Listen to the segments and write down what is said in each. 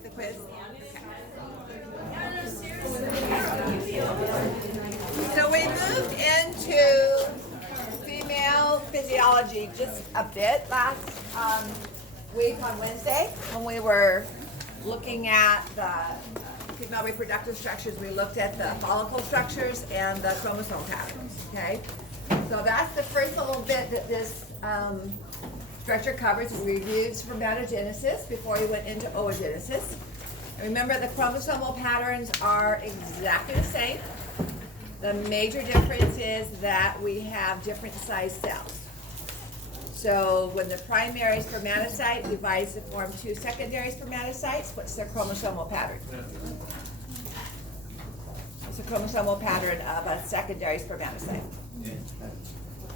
The quiz? So we moved into female physiology just a bit last week on Wednesday when we were looking at the female reproductive structures. We looked at the follicle structures and the chromosome patterns, okay? So that's the first little bit that this structure covers. We reviewed spermatogenesis before we went into oogenesis. And remember, the chromosomal patterns are exactly the same. The major difference is that we have different sized cells. So when the primary spermatocyte divides to form two secondary spermatocytes, what's the chromosomal pattern? It's a chromosomal pattern of a secondary spermatocyte.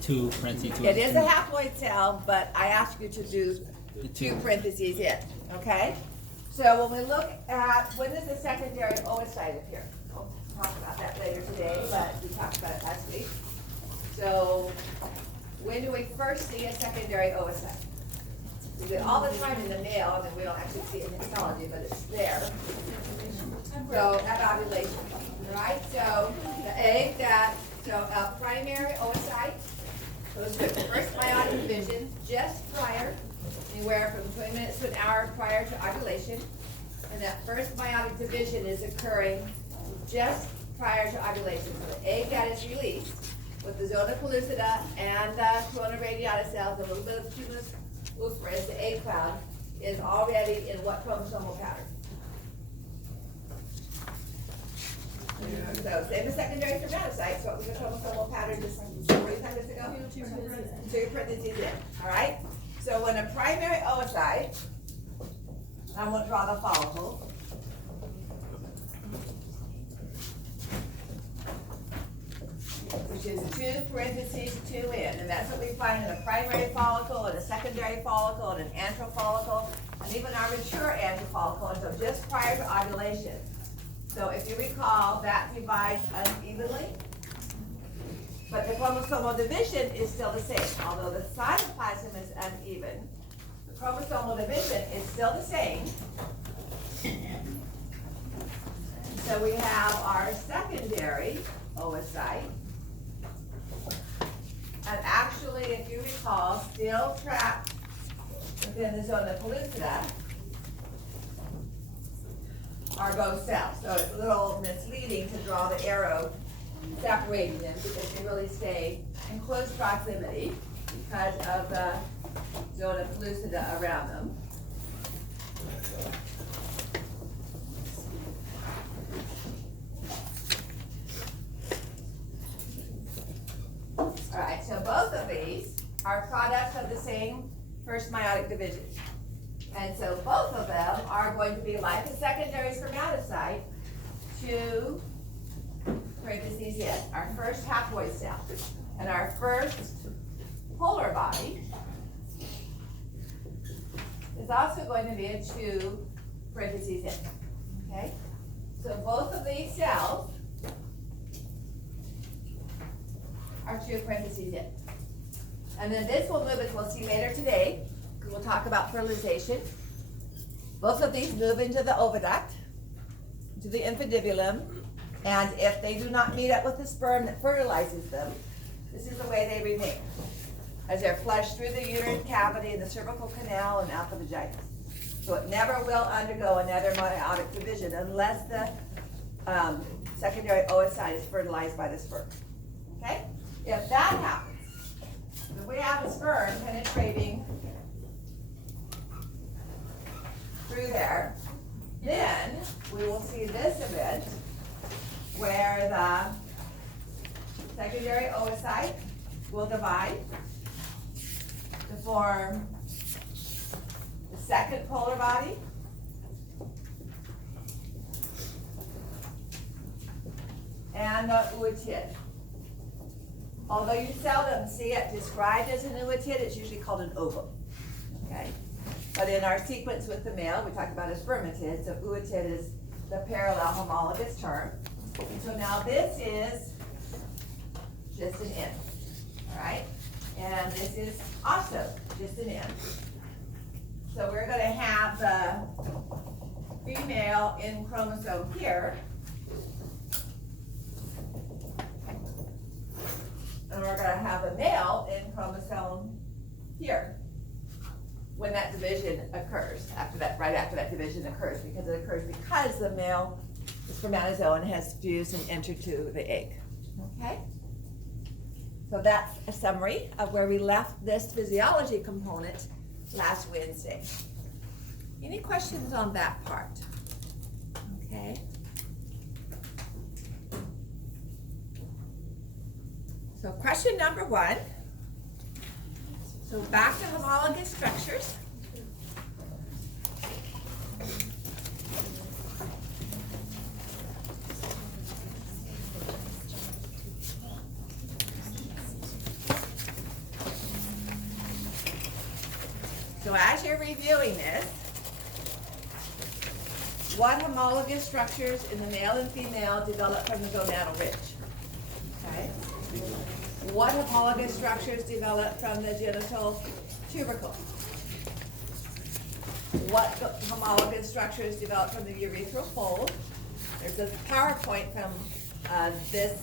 Two parentheses. It is a haploid cell, but I ask you to do two parentheses in, okay? So when we look at, when does the secondary oocyte appear? We'll talk about that later today, but we talked about it last week. So when do we first see a secondary oocyte? We do it all the time in the male, and we don't actually see it in histology, but it's there. So at ovulation, right? So the egg so primary oocyte goes through the first meiotic division just prior, anywhere from 20 minutes to an hour prior to ovulation. And that first meiotic division is occurring just prior to ovulation. So the egg that is released with the zona pellucida and the corona radiata cells, a little bit of cumulus luciferase, the egg cloud, is already in what chromosomal pattern? So same as secondary spermatocytes, what was the chromosomal pattern just 40 seconds ago? Two parentheses in, all right? So when a primary oocyte, I won't draw the follicle. Which is two parentheses, two in, and that's what we find in a primary follicle, and a secondary follicle, and an antral follicle, and even our mature antral follicle until just prior to ovulation. So if you recall, that divides unevenly, but the chromosomal division is still the same. Although the cytoplasm is uneven, the chromosomal division is still the same. So we have our secondary oocyte, and actually, if you recall, still trapped within the zona pellucida are both cells. So it's a little misleading to draw the arrow separating them because they really stay in close proximity because of the zona pellucida around them. All right, so both of these are products of the same first meiotic division. And so both of them are going to be like a secondary spermatocyte, two parentheses in, our first haploid cell. And our first polar body is also going to be a two parentheses in, okay? So both of these cells are two parentheses in. And then this will move, as we'll see later today, because we'll talk about fertilization. Both of these move into the oviduct, to the infundibulum, and if they do not meet up with the sperm that fertilizes them, this is the way they remain, as they're flushed through the uterine cavity and the cervical canal and out the vagina. So it never will undergo another meiotic division unless the secondary oocyte is fertilized by the sperm. Okay? If that happens, if we have a sperm penetrating through there, then we will see this event where the secondary oocyte will divide to form the second polar body, and the ootid. Although you seldom see it described as an ootid, it's usually called an ovum. Okay? But in our sequence with the male, we talked about a spermatid, so ootid is the parallel homologous term. And so now this is just an N, all right? And this is also just an N. So we're going to have the female in chromosome here. And we're gonna have a male in chromosome here when that division occurs, right after that division occurs, because it occurs because the male spermatozoa has fused and entered to the egg, okay? So that's a summary of where we left this physiology component last Wednesday. Any questions on that part? Okay. So question number 1. So back to homologous structures. So as you're reviewing this, what homologous structures in the male and female develop from the gonadal ridge? Okay. What homologous structures develop from the genital tubercle? What homologous structures develop from the urethral fold? There's a PowerPoint from this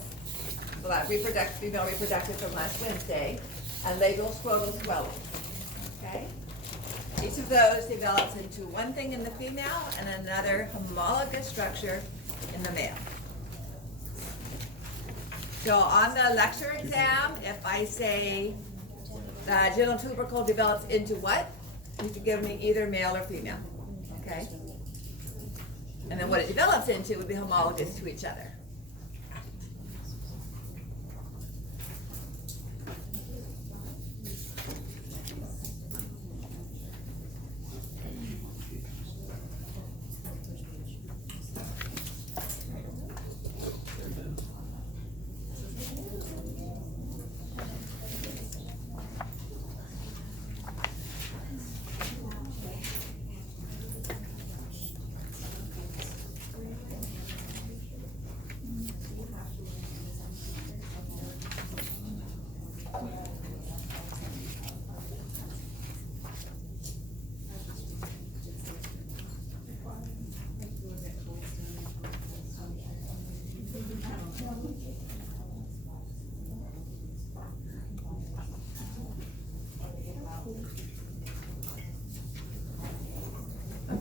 female reproductive from last Wednesday, and labial scrotal swelling. Okay? Each of those develops into one thing in the female and another homologous structure in the male. So on the lecture exam, if I say the genital tubercle develops into what? You can give me either male or female, okay? And then what it develops into would be homologous to each other.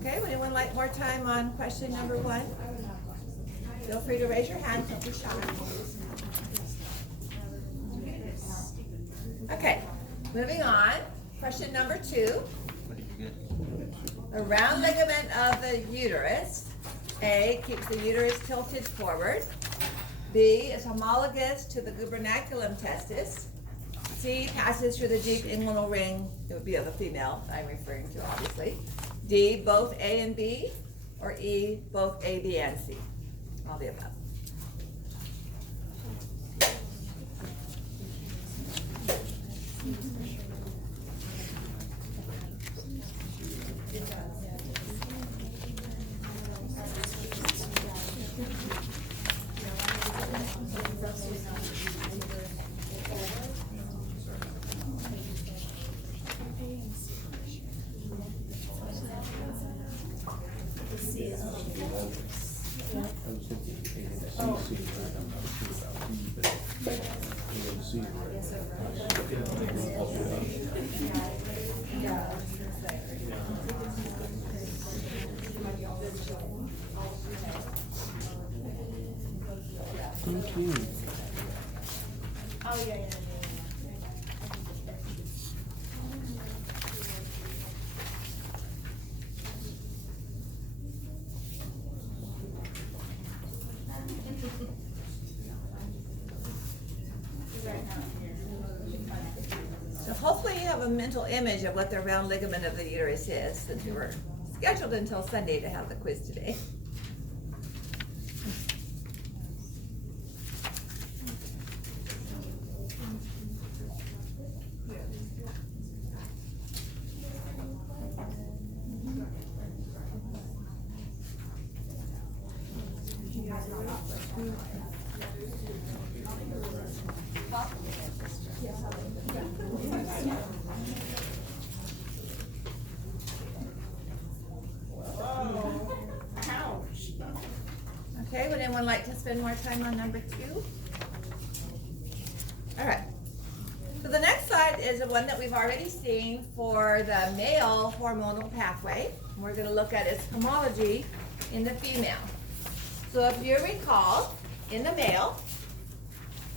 Okay, would anyone like more time on question number 1? Feel free to raise your hand, don't be shy. Okay, moving on. Question number 2. The round ligament of the uterus. A, keeps the uterus tilted forward. B, is homologous to the gubernaculum testis. C, passes through the deep inguinal ring. It would be of the female I'm referring to, obviously. D, both A and B, or E, both A, B, and C. All the above. Thank you. Oh, yeah. So hopefully you have a mental image of what the round ligament of the uterus is, since we were scheduled until Sunday to have the quiz today. Okay, would anyone like to spend more time on number 2? All right. So the next slide is the one that we've already seen for the male hormonal pathway. We're going to look at its homology in the female. So if you recall, in the male,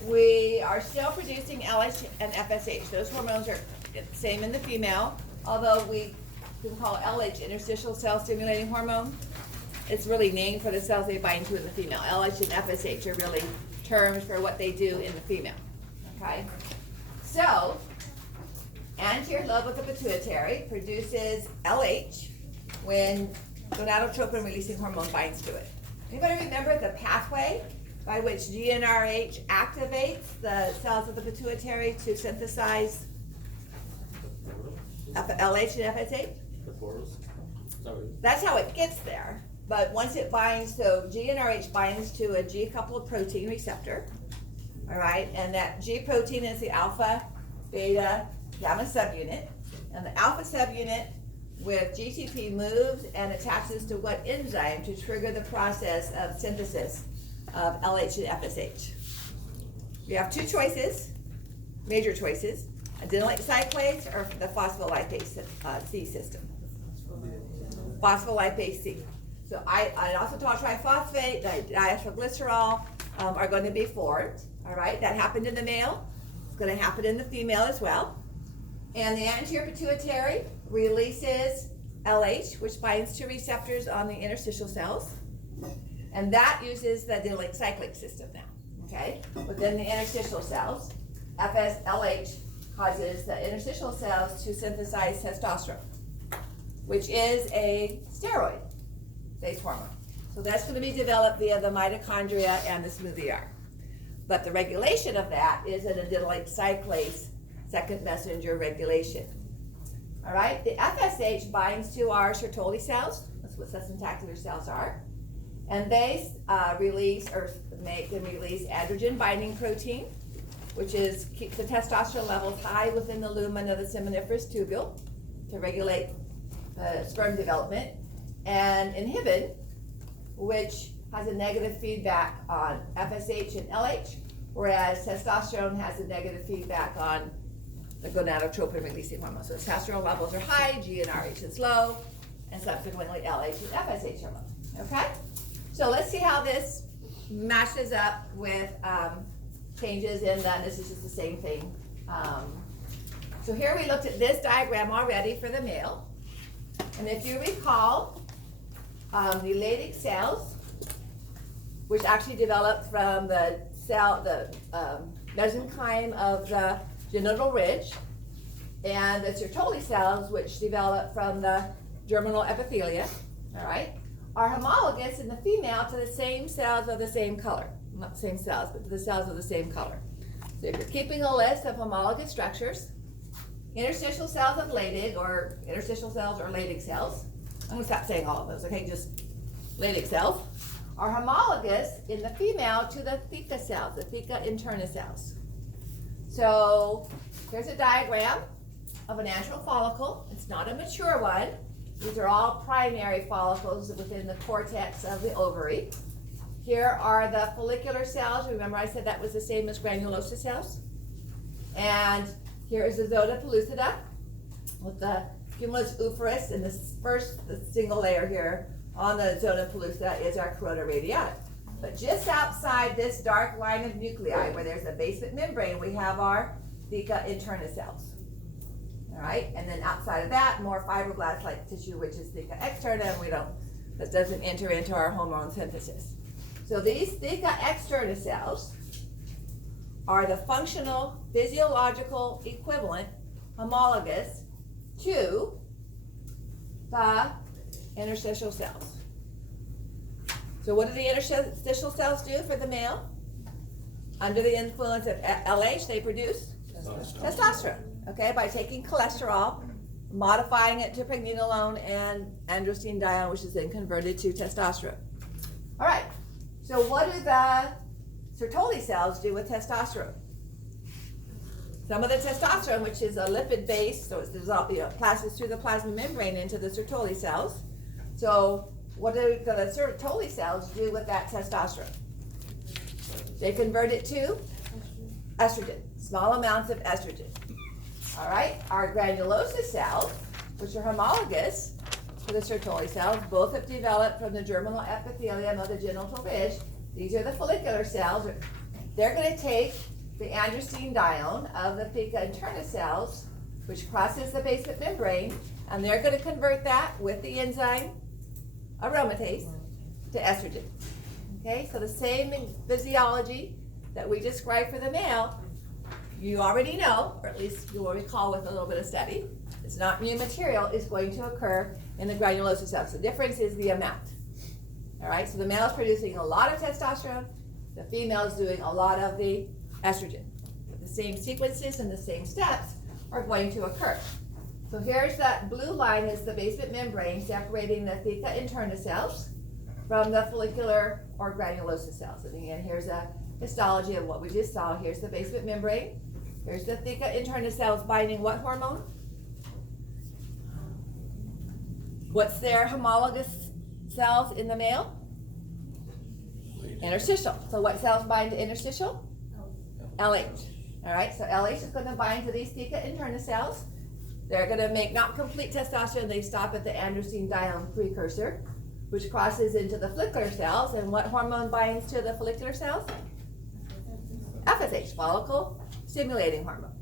we are still producing LH and FSH. Those hormones are the same in the female, although we can call LH interstitial cell stimulating hormone. It's really named for the cells they bind to in the female. LH and FSH are really terms for what they do in the female. Okay? So, anterior lobe of the pituitary produces LH when gonadotropin releasing hormone binds to it. Anybody remember the pathway by which GnRH activates the cells of the pituitary to synthesize LH and FSH? The portals? That's how it gets there. But once it binds, so GnRH binds to a G-coupled protein receptor, all right? And that G protein is the alpha, beta, gamma subunit. And the alpha subunit with GTP moves and attaches to what enzyme to trigger the process of synthesis of LH and FSH. You have 2 choices, major choices, adenylate cyclase or the phospholipase C system. Phospholipase C. So inositol triphosphate, diacylglycerol are going to be formed. All right, that happened in the male. It's going to happen in the female as well. And the anterior pituitary releases LH, which binds to receptors on the interstitial cells. And that uses the adenylate cyclic system now. Okay, within the interstitial cells, FSLH causes the interstitial cells to synthesize testosterone, which is a steroid-based hormone. So that's going to be developed via the mitochondria and the smoothie R. But the regulation of that is an adenylate cyclase second messenger regulation. All right, the FSH binds to our Sertoli cells. That's what succintaccular cells are. And they release androgen binding protein, which keeps the testosterone levels high within the lumen of the seminiferous tubule to regulate sperm development, and inhibin, which has a negative feedback on FSH and LH, whereas testosterone has a negative feedback on the gonadotropin releasing hormone. So testosterone levels are high, GnRH is low, and subsequently LH and FSH are low. Okay? So let's see how this matches up with changes in the, this is just the same thing. So here we looked at this diagram already for the male. And if you recall, the Leydig cells, which actually developed from the mesenchyme of the genital ridge, and the Sertoli cells, which develop from the germinal epithelia, all right, are homologous in the female to the same cells of the same color. Not the same cells, but to the cells of the same color. So if you're keeping a list of homologous structures, interstitial cells of Leydig, or interstitial cells or Leydig cells, I'm gonna stop saying all of those, okay, just Leydig cells, are homologous in the female to the theca cells, the theca interna cells. So here's a diagram of an antral follicle. It's not a mature one. These are all primary follicles within the cortex of the ovary. Here are the follicular cells. Remember I said that was the same as granulosa cells? And here is the zona pellucida with the cumulus oophoris, and the single layer here on the zona pellucida is our corona radiata. But just outside this dark line of nuclei, where there's a basement membrane, we have our theca interna cells. All right, and then outside of that, more fibroblast-like tissue, which is theca externa, and that doesn't enter into our hormone synthesis. So these theca externa cells are the functional physiological equivalent, homologous, to the interstitial cells. So what do the interstitial cells do for the male? Under the influence of LH, they produce testosterone, okay, by taking cholesterol, modifying it to pregnenolone and androstenedione, which is then converted to testosterone. All right, so what do the Sertoli cells do with testosterone? Some of the testosterone, which is a lipid base, so it's dissolved, passes through the plasma membrane into the Sertoli cells. So what do the Sertoli cells do with that testosterone? They convert it to estrogen, small amounts of estrogen. All right, our granulosa cells, which are homologous to the Sertoli cells, both have developed from the germinal epithelium of the genital ridge. These are the follicular cells. They're going to take the androstenedione of the theca interna cells, which crosses the basement membrane, and they're going to convert that with the enzyme aromatase to estrogen. Okay, so the same physiology that we described for the male, you already know, or at least you will recall with a little bit of study, it's not new material, is going to occur in the granulosa cells. The difference is the amount. All right, so the male is producing a lot of testosterone, the female is doing a lot of the estrogen. But the same sequences and the same steps are going to occur. So here's that blue line is the basement membrane separating the theca interna cells from the follicular or granulosa cells. And again, here's a histology of what we just saw. Here's the basement membrane. Here's the theca interna cells binding what hormone? What's their homologous cells in the male? Interstitial. So what cells bind to interstitial? LH. All right, so LH is going to bind to these theca interna cells. They're going to make not complete testosterone. They stop at the androstenedione precursor, which crosses into the follicular cells. And what hormone binds to the follicular cells? FSH, follicle stimulating hormone.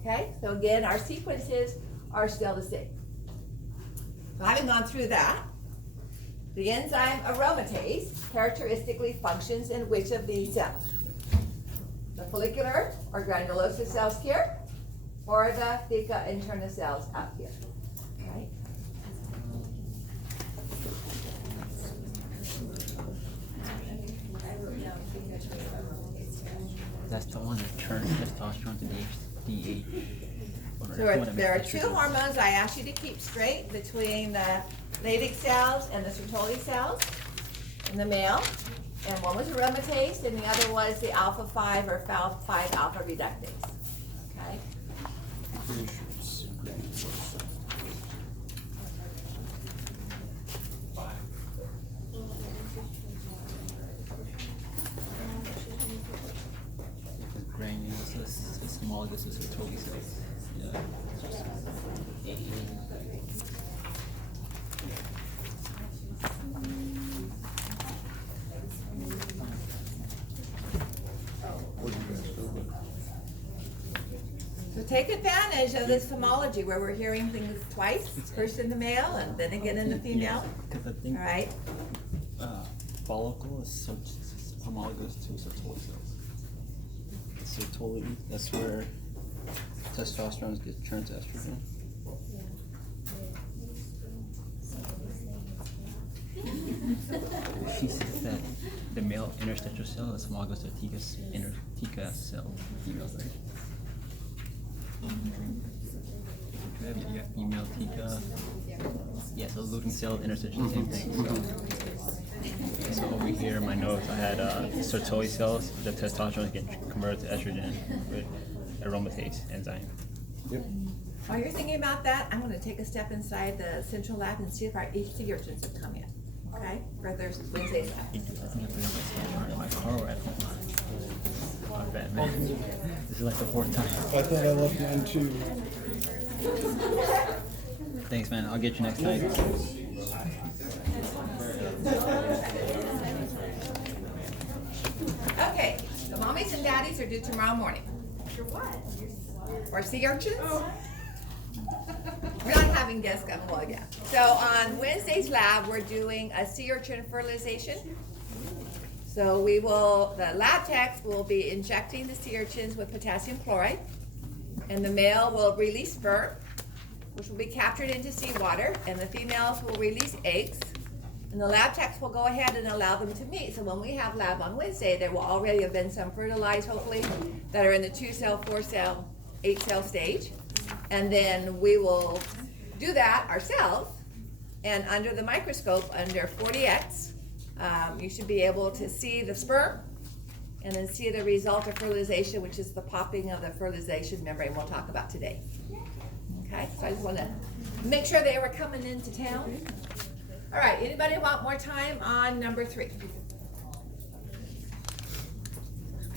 Okay, so again, our sequences are still the same. So having gone through that, the enzyme aromatase characteristically functions in which of these cells? The follicular or granulosa cells here, or the theca interna cells out here, right? That's the one that turns testosterone to DH. So there are two hormones I asked you to keep straight between the Leydig cells and the Sertoli cells in the male. And one was aromatase and the other was the alpha-5 or FAL5 alpha reductase. Okay? Granulosa is homologous to Sertoli cells. So take advantage of this homology where we're hearing things twice, first in the male and then again in the female. Because I think All right? follicle is homologous to Sertoli cells. Sertoli, that's where testosterone gets turned to estrogen. She says that the male interstitial cell is homologous to theca cell, females, right? You have female theca. Yeah, so lutein cell, interstitial, same thing. So over here in my notes, I had Sertoli cells. The testosterone get converted to estrogen with aromatase enzyme. Yep. While you're thinking about that, I'm gonna take a step inside the central lab and see if our HT urchins have come in, okay? For Thursday, Wednesday's lab. I think I put in my car or at home. Not bad, man. This is like the fourth time. I thought I left mine too. Thanks, man. I'll get you next night. Okay, the mommies and daddies are due tomorrow morning. For what? For sea urchins? We're not having guests come, well, yeah. So on Wednesday's lab, we're doing a sea urchin fertilization. So we will, the lab techs will be injecting the sea urchins with potassium chloride, and the male will release sperm, which will be captured into seawater, and the females will release eggs, and the lab techs will go ahead and allow them to meet. So when we have lab on Wednesday, there will already have been some fertilized, hopefully, that are in the 2-cell, 4-cell, 8-cell stage. And then we will do that ourselves, and under the microscope, under 40x, you should be able to see the sperm and then see the result of fertilization, which is the popping of the fertilization membrane we'll talk about today. Okay, so I just want to make sure they were coming into town. All right, anybody want more time on number 3?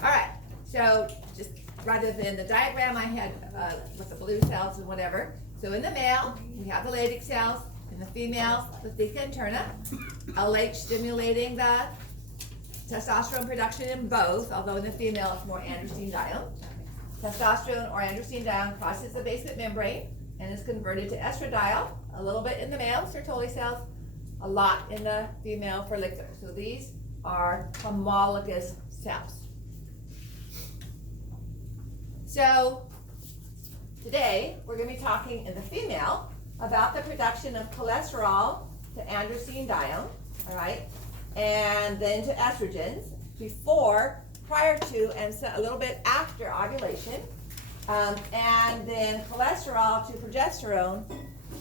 All right, so just rather than the diagram I had with the blue cells and whatever. So in the male, we have the Leydig cells. In the female, the theca interna. LH stimulating the testosterone production in both, although in the female it's more androstenedione. Testosterone or androstenedione crosses the basement membrane and is converted to estradiol, a little bit in the male, Sertoli cells, a lot in the female follicular. So these are homologous cells. So today we're going to be talking in the female about the production of cholesterol to androstenedione, all right, and then to estrogens before, prior to, and so a little bit after ovulation, and then cholesterol to progesterone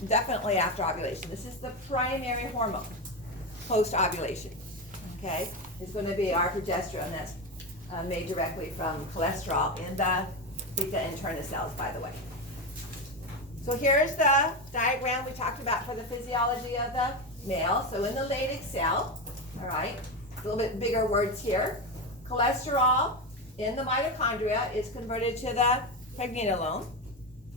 definitely after ovulation. This is the primary hormone post-ovulation, okay? It's going to be our progesterone that's made directly from cholesterol in the theca interna cells, by the way. So here's the diagram we talked about for the physiology of the male. So in the Leydig cell, all right, a little bit bigger words here. Cholesterol in the mitochondria is converted to the pregnenolone,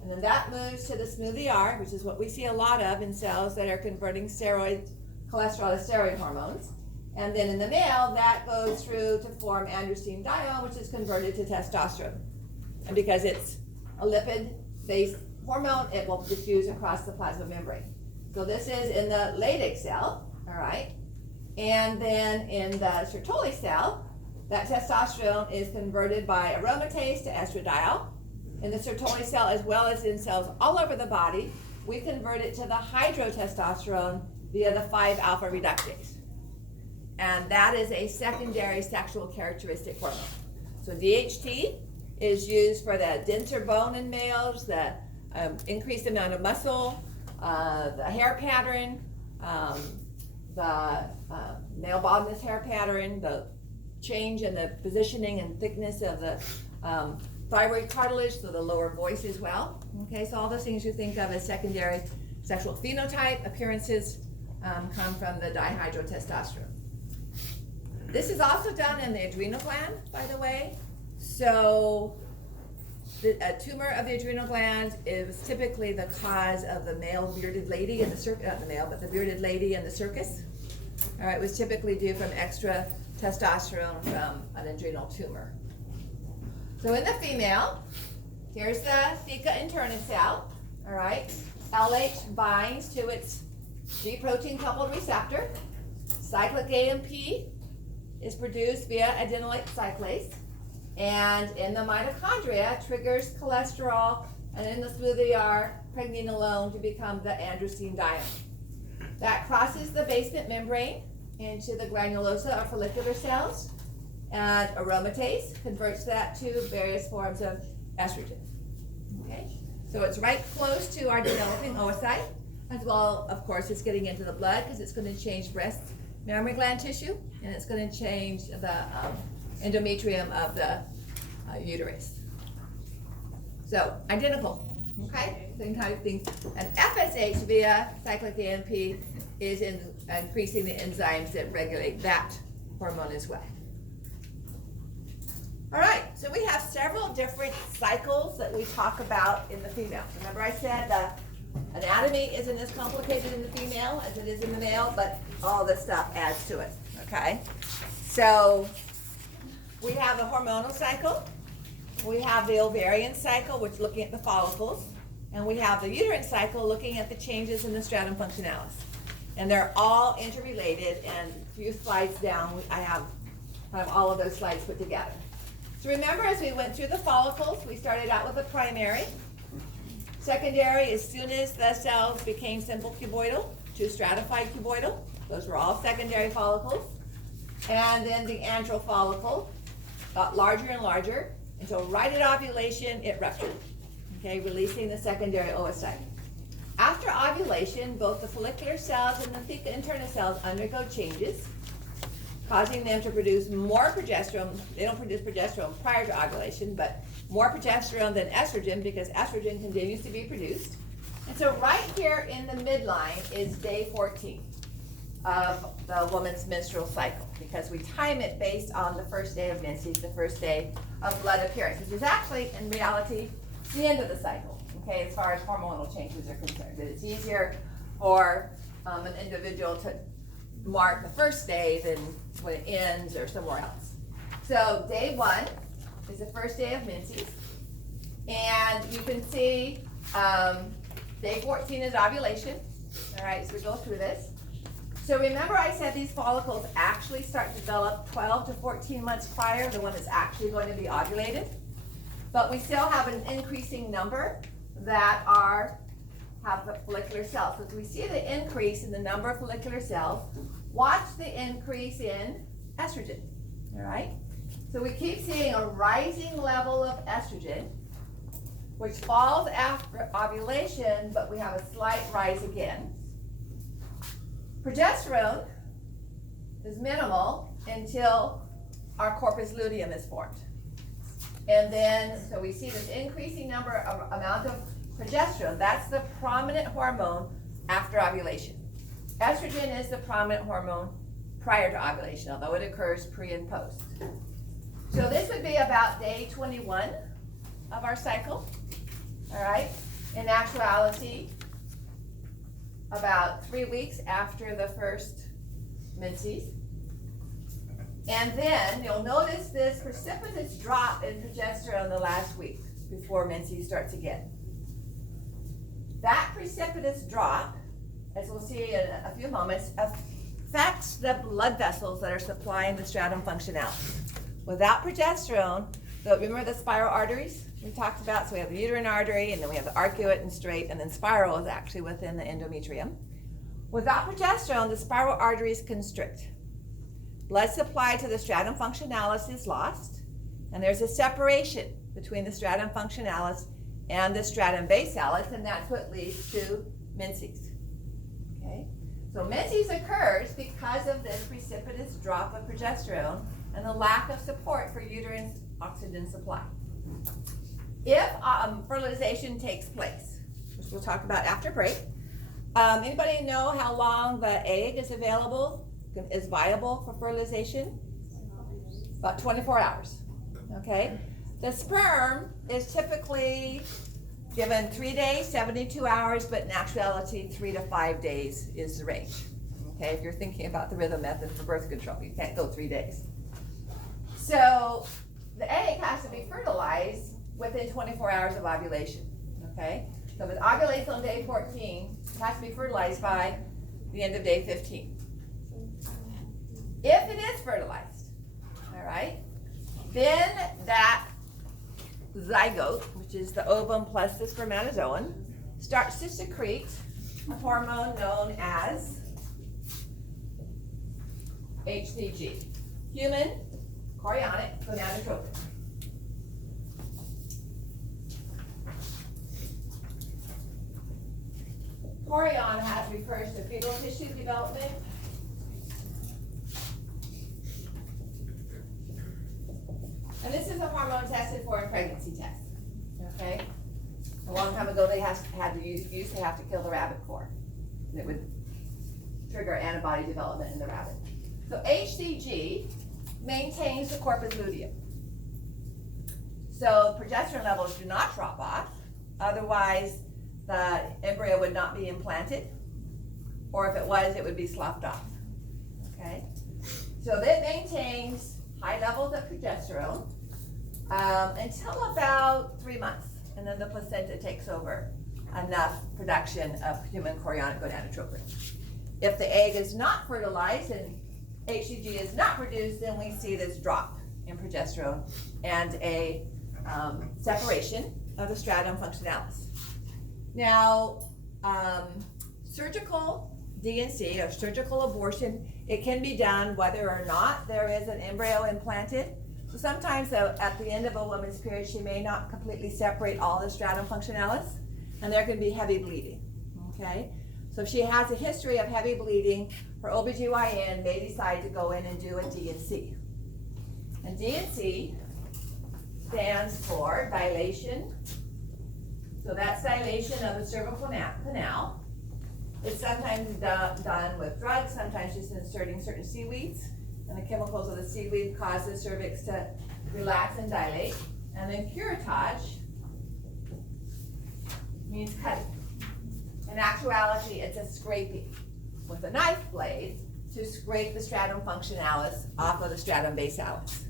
and then that moves to the smoothie R, which is what we see a lot of in cells that are converting cholesterol to steroid hormones. And then in the male, that goes through to form androstenedione, which is converted to testosterone. And because it's a lipid-based hormone, it will diffuse across the plasma membrane. So this is in the Leydig cell, all right? And then in the Sertoli cell, that testosterone is converted by aromatase to estradiol. In the Sertoli cell, as well as in cells all over the body, we convert it to the hydrotestosterone via the 5-alpha reductase. And that is a secondary sexual characteristic hormone. So DHT is used for the denser bone in males, the increased amount of muscle, the hair pattern, the male baldness hair pattern, the change in the positioning and thickness of the thyroid cartilage, so the lower voice as well. Okay, so all those things you think of as secondary sexual phenotype appearances come from the dihydrotestosterone. This is also done in the adrenal gland, by the way. So a tumor of the adrenal gland is typically the cause of the male bearded lady in the circus, not the male, but the bearded lady in the circus. All right, it was typically due from extra testosterone from an adrenal tumor. So in the female, here's the theca interna cell, all right? LH binds to its G protein coupled receptor. Cyclic AMP is produced via adenylyl cyclase. And in the mitochondria, triggers cholesterol, and in the smoothie R, pregnenolone to become the androstenedione. That crosses the basement membrane into the granulosa or follicular cells, and aromatase converts that to various forms of estrogen. Okay, so it's right close to our developing oocyte, as well, of course, it's getting into the blood because it's going to change breast mammary gland tissue, and it's going to change the endometrium of the uterus. So identical, okay? Same kind of thing. And FSH via cyclic AMP is increasing the enzymes that regulate that hormone as well. All right, so we have several different cycles that we talk about in the female. Remember I said the anatomy isn't as complicated in the female as it is in the male, but all this stuff adds to it, okay? So we have a hormonal cycle, we have the ovarian cycle, which is looking at the follicles, and we have the uterine cycle looking at the changes in the stratum functionalis. And they're all interrelated, and a few slides down, I have kind of all of those slides put together. So remember, as we went through the follicles, we started out with the primary. Secondary, as soon as the cells became simple cuboidal to stratified cuboidal, those were all secondary follicles. And then the antral follicle got larger and larger until right at ovulation it ruptured, okay, releasing the secondary oocyte. After ovulation, both the follicular cells and the theca interna cells undergo changes, causing them to produce more progesterone. They don't produce progesterone prior to ovulation, but more progesterone than estrogen because estrogen continues to be produced. And so right here in the midline is day 14. of the woman's menstrual cycle, because we time it based on the first day of menses, the first day of blood appearance, which is actually, in reality, the end of the cycle, okay, as far as hormonal changes are concerned. That it's easier for an individual to mark the first day than when it ends or somewhere else. So day 1 is the first day of menses, and you can see day 14 is ovulation. All right, so we go through this. So remember I said these follicles actually start to develop 12 to 14 months prior, the one that's actually going to be ovulated. But we still have an increasing number that have follicular cells. So as we see the increase in the number of follicular cells, watch the increase in estrogen, all right? So we keep seeing a rising level of estrogen, which falls after ovulation, but we have a slight rise again. Progesterone is minimal until our corpus luteum is formed. And then, so we see this increasing amount of progesterone. That's the prominent hormone after ovulation. Estrogen is the prominent hormone prior to ovulation, although it occurs pre and post. So this would be about day 21 of our cycle, all right? In actuality, about 3 weeks after the first menses. And then you'll notice this precipitous drop in progesterone the last week before menses starts again. That precipitous drop, as we'll see in a few moments, affects the blood vessels that are supplying the stratum functionalis. Without progesterone, so remember the spiral arteries we talked about? So we have the uterine artery, and then we have the arcuate and straight, and then spiral is actually within the endometrium. Without progesterone, the spiral arteries constrict. Blood supply to the stratum functionalis is lost, and there's a separation between the stratum functionalis and the stratum basalis, and that's what leads to menses. Okay? So menses occurs because of this precipitous drop of progesterone and the lack of support for uterine oxygen supply. If fertilization takes place, which we'll talk about after break, anybody know how long the egg is viable for fertilization? About 24 hours, okay? The sperm is typically given 3 days, 72 hours, but in actuality, 3 to 5 days is the range, okay? If you're thinking about the rhythm method for birth control, you can't go 3 days. So the egg has to be fertilized within 24 hours of ovulation, okay? So if it ovulates on day 14, it has to be fertilized by the end of day 15. If it is fertilized, all right, then that zygote, which is the ovum plus the spermatozoon, starts to secrete a hormone known as HCG, human chorionic gonadotropin. Chorion refers to fetal tissue development. And this is a hormone tested for in pregnancy tests, okay? A long time ago, they used to have to kill the rabbit core. And it would trigger antibody development in the rabbit. So HCG maintains the corpus luteum. So progesterone levels do not drop off, otherwise the embryo would not be implanted, or if it was, it would be sloughed off, okay? So that maintains high levels of progesterone until about 3 months, and then the placenta takes over enough production of human chorionic gonadotropin. If the egg is not fertilized and HCG is not produced, then we see this drop in progesterone and a separation of the stratum functionalis. Now, surgical D&C, or surgical abortion, it can be done whether or not there is an embryo implanted. So sometimes at the end of a woman's period, she may not completely separate all the stratum functionalis, and there can be heavy bleeding, okay? So if she has a history of heavy bleeding, her OBGYN may decide to go in and do a D&C. And D&C stands for dilation. So that's dilation of the cervical canal. It's sometimes done with drugs, sometimes just inserting certain seaweeds. And the chemicals of the seaweed cause the cervix to relax and dilate. And then curettage means cutting. In actuality, it's a scraping with a knife blade to scrape the stratum functionalis off of the stratum basalis.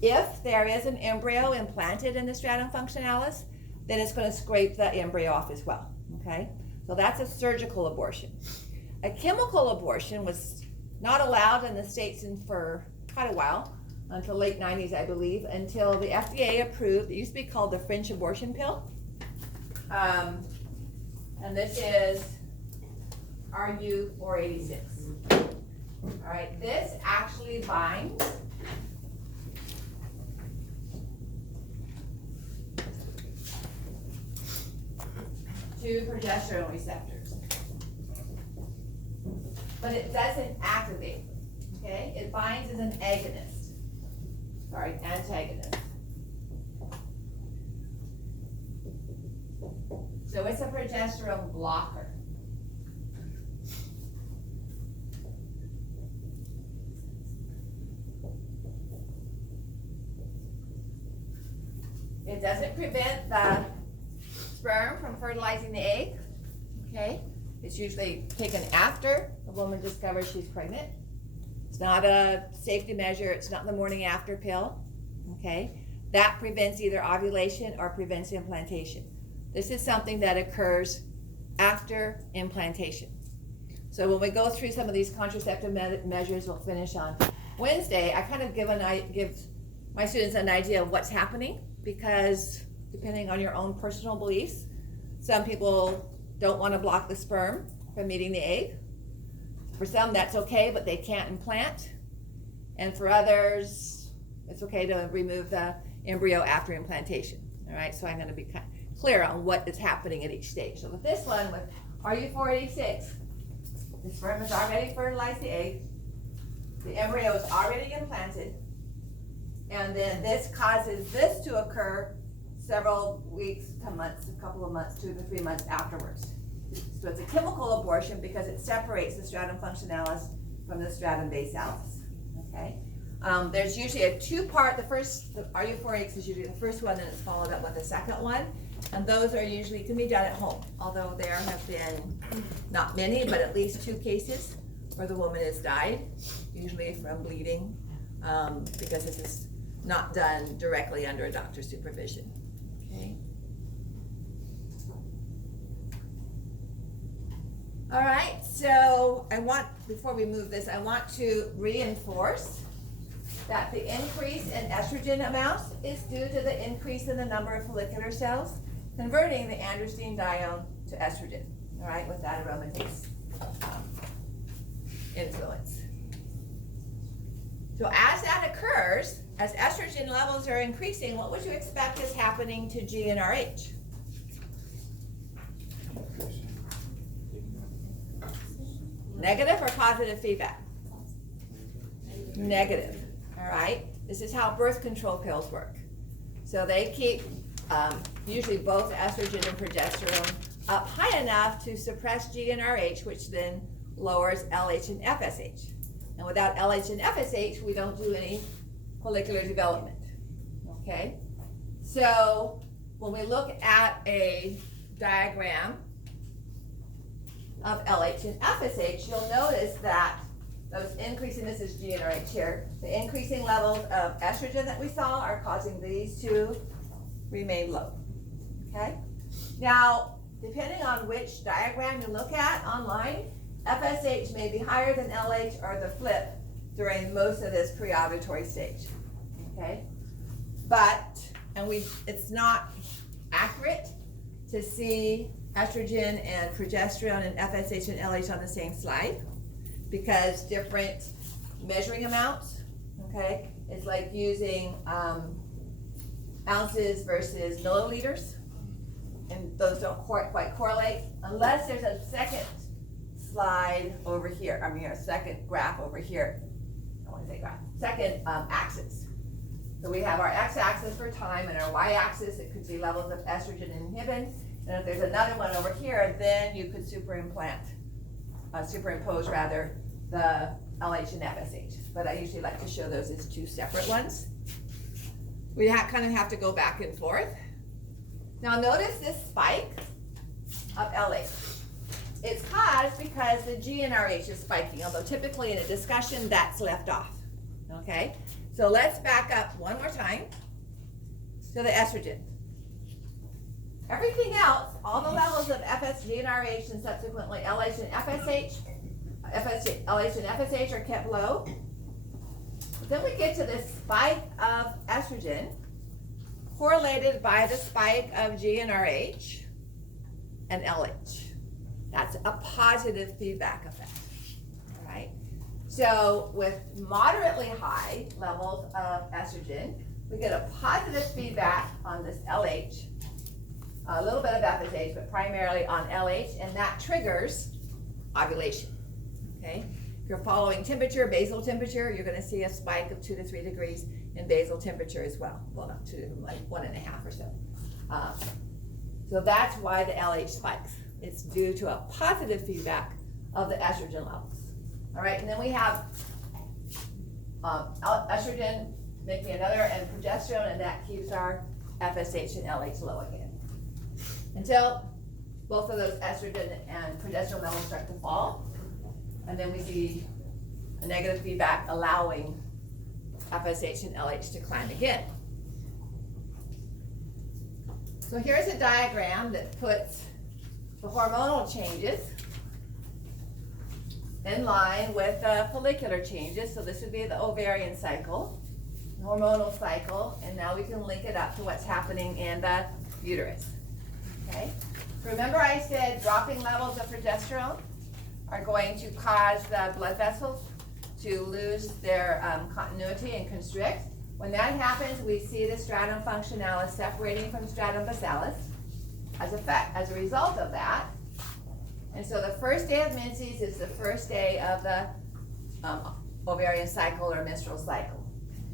If there is an embryo implanted in the stratum functionalis, then it's going to scrape the embryo off as well, okay? So that's a surgical abortion. A chemical abortion was not allowed in the States for quite a while, until late 90s, I believe, until the FDA approved, it used to be called the French abortion pill. And this is RU486. All right, this actually binds to progesterone receptors. But it doesn't activate, okay? It binds as an agonist, antagonist. So it's a progesterone blocker. It doesn't prevent the sperm from fertilizing the egg, okay? It's usually taken after the woman discovers she's pregnant. It's not a safety measure, it's not the morning after pill, okay? That prevents either ovulation or prevents implantation. This is something that occurs after implantation. So when we go through some of these contraceptive measures, we'll finish on Wednesday, I kind of give my students an idea of what's happening, because depending on your own personal beliefs, some people don't want to block the sperm from meeting the egg. For some, that's okay, but they can't implant. And for others, it's okay to remove the embryo after implantation. All right, so I'm going to be clear on what is happening at each stage. So with this one, with RU486, the sperm has already fertilized the egg, the embryo is already implanted, and then this causes this to occur several weeks to months, a couple of months, 2 to 3 months afterwards. So it's a chemical abortion because it separates the stratum functionalis from the stratum basalis, okay? There's usually a two-part, the RU486 is usually the first one, and it's followed up with the second one. And those are usually, can be done at home, although there have been not many, but at least 2 cases where the woman has died, usually from bleeding, because this is not done directly under a doctor's supervision, okay? All right, so before we move this, I want to reinforce that the increase in estrogen amounts is due to the increase in the number of follicular cells, converting the androstenedione to estrogen, all right, with that aromatase influence. So as that occurs, as estrogen levels are increasing, what would you expect is happening to GnRH? Negative or positive feedback? Negative, all right? This is how birth control pills work. So they keep usually both estrogen and progesterone up high enough to suppress GnRH, which then lowers LH and FSH. And without LH and FSH, we don't do any follicular development, okay? So when we look at a diagram of LH and FSH, you'll notice that those increasing, this is GnRH here, the increasing levels of estrogen that we saw are causing these to remain low, okay? Now, depending on which diagram you look at online, FSH may be higher than LH or the flip during most of this pre-ovulatory stage, okay? It's not accurate to see estrogen and progesterone and FSH and LH on the same slide, because different measuring amounts, okay? It's like using ounces versus milliliters, and those don't quite correlate unless there's a second slide over here, a second graph over here. I want to say graph, second axis. So we have our x-axis for time, and our y-axis, it could be levels of estrogen and inhibin. And if there's another one over here, then you could superimplant superimpose rather, the LH and FSH. But I usually like to show those as two separate ones. We kind of have to go back and forth. Now notice this spike of LH. It's caused because the GnRH is spiking, although typically in a discussion that's left off. Okay, so let's back up one more time to the estrogen. Everything else, all the levels of GnRH and subsequently LH and FSH, LH and FSH are kept low. But then we get to this spike of estrogen correlated by the spike of GnRH and LH. That's a positive feedback effect, all right? So with moderately high levels of estrogen, we get a positive feedback on this LH, a little bit of FSH, but primarily on LH, and that triggers ovulation, okay? If you're following temperature, basal temperature, you're gonna see a spike of 2 to 3 degrees in basal temperature as well. Well, not 2, like 1.5 or so. So that's why the LH spikes. It's due to a positive feedback of the estrogen levels. All right, and then we have estrogen making another and progesterone, and that keeps our FSH and LH low again. Until both of those estrogen and progesterone levels start to fall, and then we see a negative feedback allowing FSH and LH to climb again. So here's a diagram that puts the hormonal changes in line with the follicular changes. So this would be the ovarian cycle, the hormonal cycle, and now we can link it up to what's happening in the uterus. Okay? Remember I said dropping levels of progesterone are going to cause the blood vessels to lose their continuity and constrict. When that happens, we see the stratum functionalis separating from stratum basalis as a result of that. And so the first day of menses is the first day of the ovarian cycle or menstrual cycle,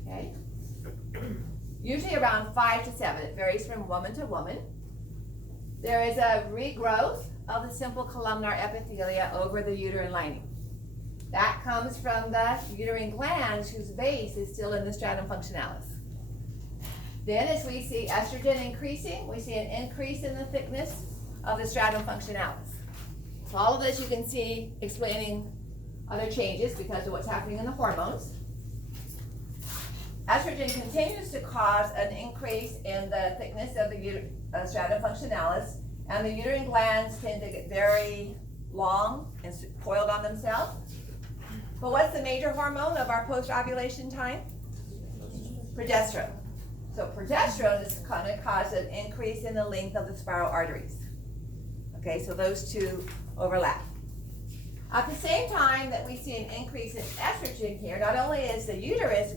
okay? Usually around 5 to 7, it varies from woman to woman. There is a regrowth of the simple columnar epithelia over the uterine lining. That comes from the uterine glands whose base is still in the stratum functionalis. Then as we see estrogen increasing, we see an increase in the thickness of the stratum functionalis. So all of this you can see explaining other changes because of what's happening in the hormones. Estrogen continues to cause an increase in the thickness of the stratum functionalis, and the uterine glands tend to get very long and coiled on themselves. But what's the major hormone of our post-ovulation time? Progesterone. So progesterone is going to cause an increase in the length of the spiral arteries. Okay, so those two overlap. At the same time that we see an increase in estrogen here, not only is the uterus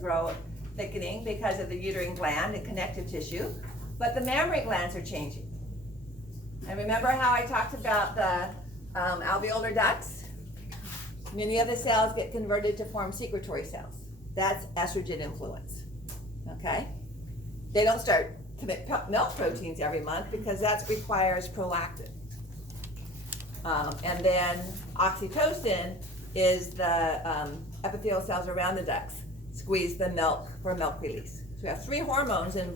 thickening because of the uterine gland and connective tissue, but the mammary glands are changing. And remember how I talked about the alveolar ducts? Many of the cells get converted to form secretory cells. That's estrogen influence, okay? They don't start to make milk proteins every month because that requires prolactin. And then oxytocin is the epithelial cells around the ducts squeeze the milk for milk release. So we have 3 hormones involved